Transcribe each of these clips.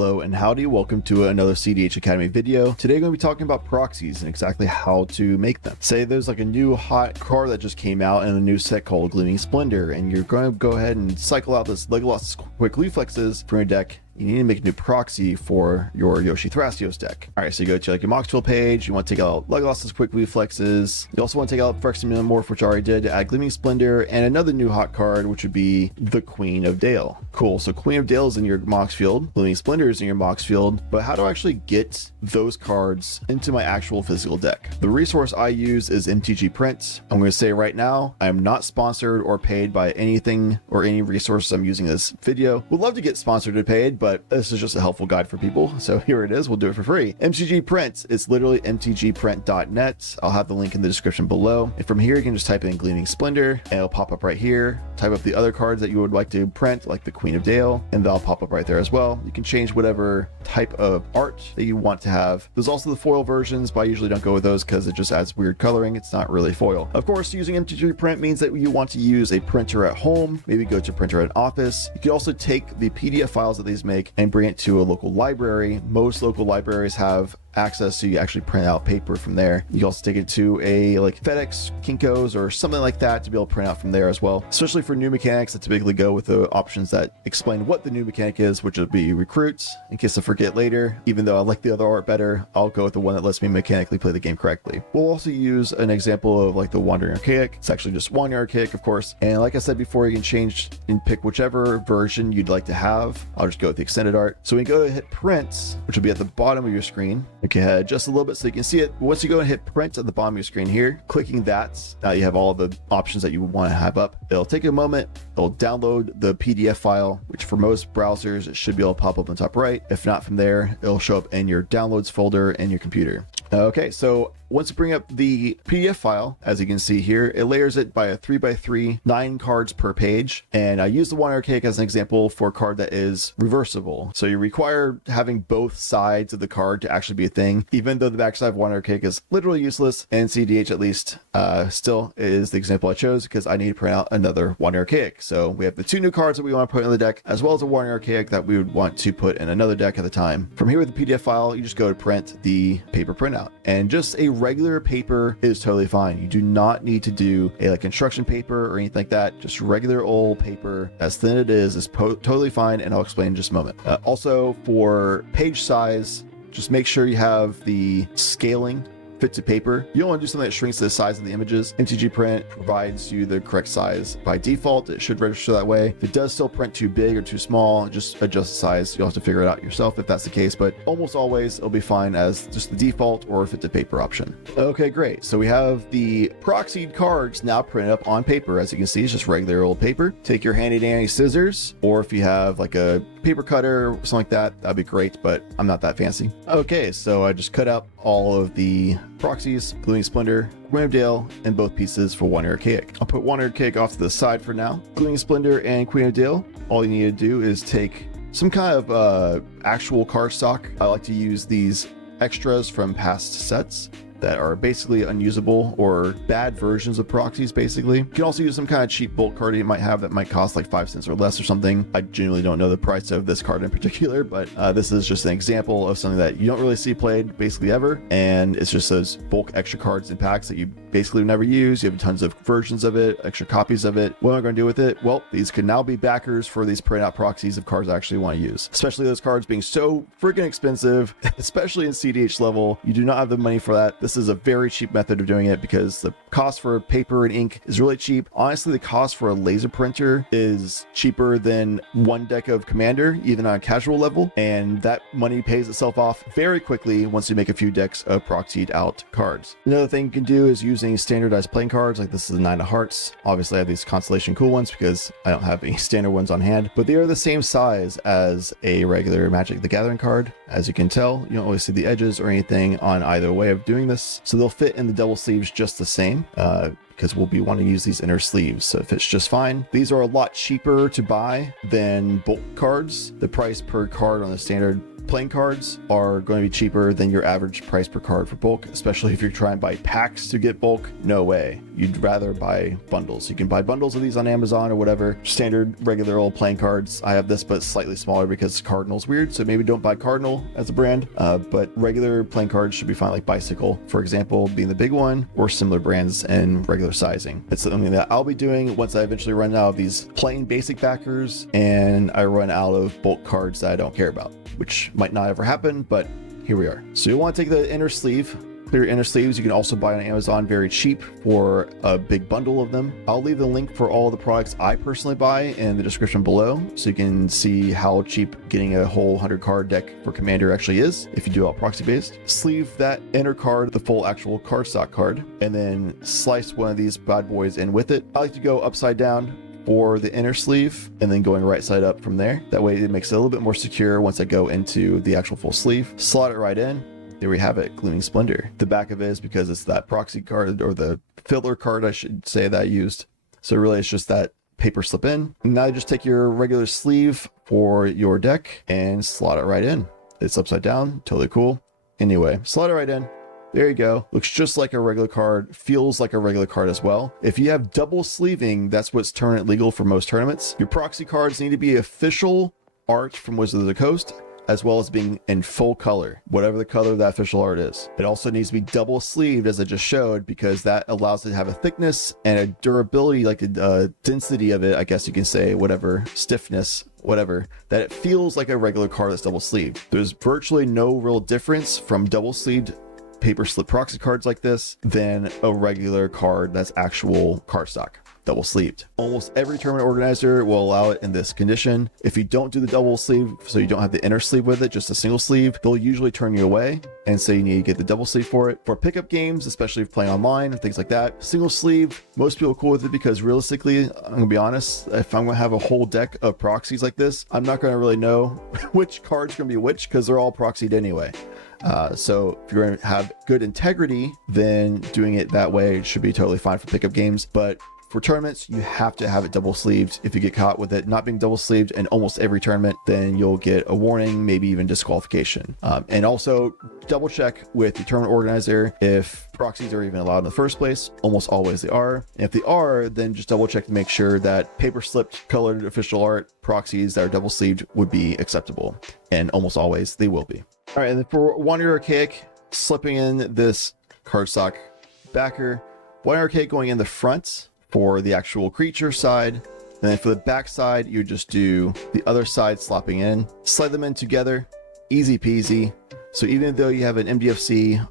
Hello and howdy, welcome to another CDH Academy video. Today I'm going to be talking about proxies and exactly how to make them. Say there's like a new hot car that just came out in a new set called Gleaming Splendor, and you're going to go ahead and cycle out this Legolas quick reflexes from your deck. You need to make a new proxy for your Yoshi Thrasios deck. All right, so you go to like your Moxfield page, you want to take out Legolas's quick reflexes. You also want to take out Phyrexian Metamorph, which I already did, add Gleaming Splendor, and another new hot card, which would be the Queen of Dale. Cool, so Queen of Dale is in your Moxfield, Gleaming Splendor is in your Moxfield, but how do I actually get those cards into my actual physical deck? The resource I use is MTG Print. I'm going to say right now, I am not sponsored or paid by anything or any resources I'm using in this video. Would love to get sponsored or paid, but this is just a helpful guide for people. So here it is. We'll do it for free. MTG Print. It's literally mtgprint.net. I'll have the link in the description below. And from here, you can just type in Gleaming Splendor and it'll pop up right here. Type up the other cards that you would like to print, like the Queen of Dale, and they'll pop up right there as well. You can change whatever type of art that you want to have. There's also the foil versions, but I usually don't go with those because it just adds weird coloring. It's not really foil. Of course, using MTG Print means that you want to use a printer at home, maybe go to a printer at office. You can also take the PDF files that these make and bring it to a local library. Most local libraries have access, so you actually print out paper from there. You can also take it to a like FedEx, Kinko's, or something like that to be able to print out from there as well. Especially for new mechanics, I typically go with the options that explain what the new mechanic is, which would be recruits. In case I forget later, even though I like the other art better, I'll go with the one that lets me mechanically play the game correctly. We'll also use an example of like the Wandering Archaic. It's actually just Wandering Archaic, of course. And like I said before, you can change and pick whichever version you'd like to have. I'll just go with the extended art. So we go to hit print, which will be at the bottom of your screen. Okay, ahead just a little bit so you can see it. Once you go and hit print at the bottom of your screen here, clicking that, now you have all the options that you want to have up. It'll take a moment. It'll download the PDF file, which for most browsers, it should be able to pop up on the top right. If not, from there, it'll show up in your downloads folder in your computer. Okay, so once you bring up the PDF file, as you can see here, it layers it by a 3x3, 9 cards per page. And I use the Wandering Archaic as an example for a card that is reversible. So you require having both sides of the card to actually be a thing, even though the backside of Wandering Archaic is literally useless, and CDH at least still is the example I chose because I need to print out another Wandering Archaic. So we have the 2 new cards that we want to put in the deck, as well as a Wandering Archaic that we would want to put in another deck at the time. From here with the PDF file, you just go to print the paper printout, and just a regular paper is totally fine. You do not need to do a like construction paper or anything like that. Just regular old paper, as thin it is totally fine, and I'll explain in just a moment. Also, for page size, just make sure you have the scaling fit to paper. You don't want to do something that shrinks to the size of the images. MTG Print provides you the correct size by default. It should register that way. If it does still print too big or too small, just adjust the size. You'll have to figure it out yourself if that's the case, but almost always it'll be fine as just the default or fit to paper option. Okay, great. So we have the proxied cards now printed up on paper. As you can see, it's just regular old paper. Take your handy dandy scissors, or if you have like a paper cutter or something like that, that'd be great, but I'm not that fancy. Okay, so I just cut out all of the proxies, Gleaming Splendor, Queen of Dale, and both pieces for Wandering Archaic. I'll put Wandering Archaic off to the side for now. Gleaming Splendor and Queen of Dale, all you need to do is take some kind of actual card stock. I like to use these extras from past sets that are basically unusable or bad versions of proxies, basically. You can also use some kind of cheap bulk card you might have that might cost like 5 cents or less or something. I genuinely don't know the price of this card in particular, but this is just an example of something that you don't really see played basically ever, and it's just those bulk extra cards and packs that you basically never use. You have tons of versions of it, extra copies of it. What am I going to do with it? Well, these can now be backers for these printout proxies of cards I actually want to use, especially those cards being so freaking expensive, especially in CDH level. You do not have the money for that. This is a very cheap method of doing it because the cost for paper and ink is really cheap. Honestly, the cost for a laser printer is cheaper than one deck of Commander, even on a casual level, and that money pays itself off very quickly once you make a few decks of proxied out cards. Another thing you can do is using standardized playing cards, like this is the 9 of Hearts. Obviously, I have these Constellation Cool ones because I don't have any standard ones on hand, but they are the same size as a regular Magic the Gathering card. As you can tell, you don't always see the edges or anything on either way of doing this, so they'll fit in the double sleeves just the same. Because we'll be wanting to use these inner sleeves, so it fits just fine. These are a lot cheaper to buy than bulk cards. The price per card on the standard playing cards are going to be cheaper than your average price per card for bulk, especially if you're trying to buy packs to get bulk. No way. You'd rather buy bundles. You can buy bundles of these on Amazon or whatever. Standard, regular old playing cards. I have this, but slightly smaller because Cardinal's weird, so maybe don't buy Cardinal as a brand. But regular playing cards should be fine, like Bicycle, for example, being the big one, or similar brands and regular sizing. It's something that I'll be doing once I eventually run out of these plain basic backers and I run out of bulk cards that I don't care about, which might not ever happen, but here we are. So you want to take the inner sleeve, clear inner sleeves. You can also buy on Amazon very cheap for a big bundle of them. I'll leave the link for all the products I personally buy in the description below, so you can see how cheap getting a whole 100 card deck for Commander actually is if you do all proxy based. Sleeve that inner card, the full actual cardstock card, and then slice one of these bad boys in with it. I like to go upside down for the inner sleeve and then going right side up from there. That way it makes it a little bit more secure once I go into the actual full sleeve. Slot it right in. There we have it, Gleaming Splendor. The back of it is because it's that proxy card, or the filler card I should say, that I used. So really it's just that paper slip in. Now you just take your regular sleeve for your deck and slot it right in. It's upside down, totally cool. Anyway, slot it right in. There you go. Looks just like a regular card, feels like a regular card as well. If you have double sleeving, that's what's tournament legal for most tournaments. Your proxy cards need to be official art from Wizards of the Coast, as well as being in full color, whatever the color of that official art is. It also needs to be double sleeved, as I just showed, because that allows it to have a thickness and a durability, like the density of it, I guess you can say, whatever, stiffness, whatever, that it feels like a regular card that's double sleeved. There's virtually no real difference from double sleeved paper slip proxy cards like this than a regular card that's actual cardstock, double sleeved. Almost every tournament organizer will allow it in this condition. If you don't do the double sleeve, so you don't have the inner sleeve with it, just a single sleeve, they'll usually turn you away and say you need to get the double sleeve for it. For pickup games, especially if you're playing online and things like that, single sleeve, most people are cool with it, because realistically, I'm gonna be honest, if I'm gonna have a whole deck of proxies like this, I'm not gonna really know which card's gonna be which, because they're all proxied anyway. So if you're going to have good integrity, then doing it that way should be totally fine for pickup games. But for tournaments, you have to have it double sleeved. If you get caught with it not being double sleeved in almost every tournament, then you'll get a warning, maybe even disqualification. And also double check with the tournament organizer if proxies are even allowed in the first place. Almost always they are. And if they are, then just double check to make sure that paper slipped colored official art proxies that are double sleeved would be acceptable. And almost always they will be. All right, and then for Wonder Archaic, slipping in this cardstock backer, Wonder Archaic going in the front for the actual creature side, and then for the back side, you just do the other side slopping in, slide them in together, easy peasy. So even though you have an MDFC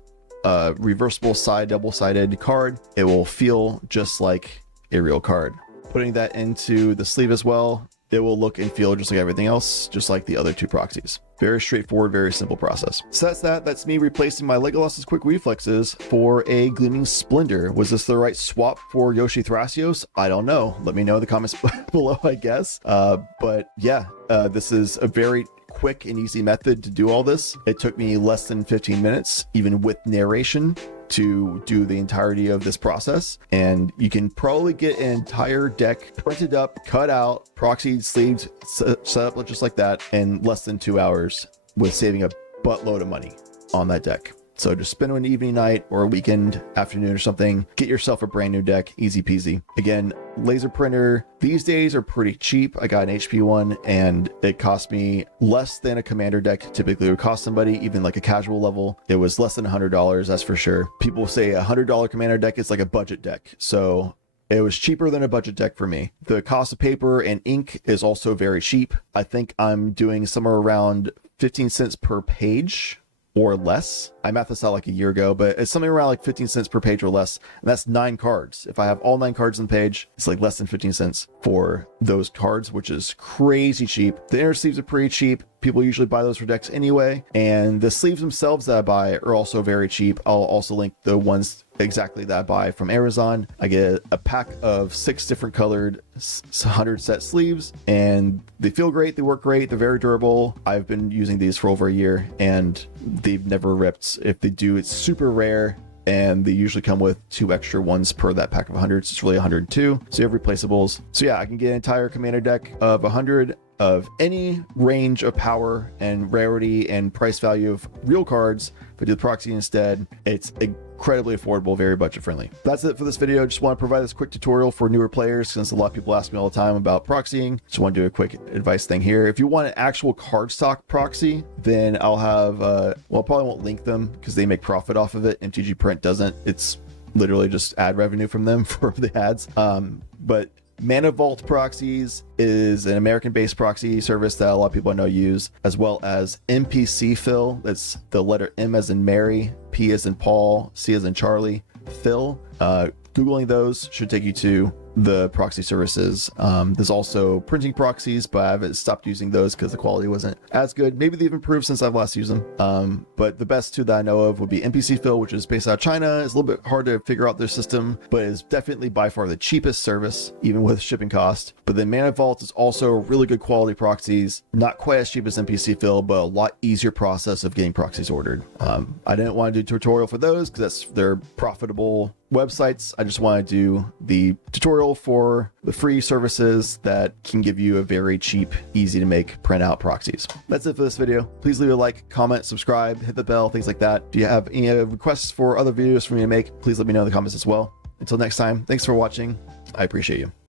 reversible side, double-sided card, it will feel just like a real card. Putting that into the sleeve as well, it will look and feel just like everything else, just like the other two proxies. Very straightforward, very simple process. So that's me replacing my Legolas's Quick Reflexes for a Gleaming Splendor. Was this the right swap for Yoshi Thrasios? I don't know. Let me know in the comments below, I guess. But yeah, this is a very quick and easy method to do all this. It took me less than 15 minutes, even with narration, to do the entirety of this process. And you can probably get an entire deck printed up, cut out, proxied, sleeved, set up just like that in less than 2 hours, with saving a buttload of money on that deck. So just spend an evening, night, or a weekend afternoon or something, get yourself a brand new deck, easy peasy. Again, laser printer these days are pretty cheap. I got an HP one and it cost me less than a commander deck typically would cost somebody, even like a casual level. It was less than $100, that's for sure. People say a $100 commander deck is like a budget deck. So it was cheaper than a budget deck for me. The cost of paper and ink is also very cheap. I think I'm doing somewhere around 15 cents per page or less. I mathed this out like a year ago, but it's something around like 15 cents per page or less. And that's 9 cards. If I have all 9 cards on the page, it's like less than 15 cents for those cards, which is crazy cheap. The inner sleeves are pretty cheap. People usually buy those for decks anyway. And the sleeves themselves that I buy are also very cheap. I'll also link the ones exactly that I buy from Amazon. I get a pack of 6 different colored 100 set sleeves, and they feel great. They work great. They're very durable. I've been using these for over a year and they've never ripped. If they do, it's super rare, and they usually come with 2 extra ones per that pack of 100. So it's really 102. So you have replaceables. So yeah, I can get an entire commander deck of 100 of any range of power and rarity and price value of real cards, but do the proxy instead. It's incredibly affordable, very budget friendly. That's it for this video. Just want to provide this quick tutorial for newer players, since a lot of people ask me all the time about proxying. Just want to do a quick advice thing here. If you want an actual cardstock proxy, then I'll have well, I probably won't link them because they make profit off of it. MTG Print doesn't. It's literally just ad revenue from them for the ads. But Mana Vault Proxies is an American-based proxy service that a lot of people I know use, as well as MPC Fill. That's the letter M as in Mary, P as in Paul, C as in Charlie, Fill. Googling those should take you to the proxy services. There's also printing proxies, but I haven't stopped using those because the quality wasn't as good. Maybe they've improved since I've last used them. But the best two that I know of would be NPC Fill, which is based out of China. It's a little bit hard to figure out their system, but is definitely by far the cheapest service, even with shipping cost. But then Mana Vault is also really good quality proxies, not quite as cheap as NPC Fill, but a lot easier process of getting proxies ordered. I didn't want to do a tutorial for those because they're profitable websites. I just want to do the tutorial for the free services that can give you a very cheap, easy to make printout proxies. That's it for this video. Please leave a like, comment, subscribe, hit the bell, things like that. If you have any requests for other videos for me to make, please let me know in the comments as well. Until next time, thanks for watching. I appreciate you.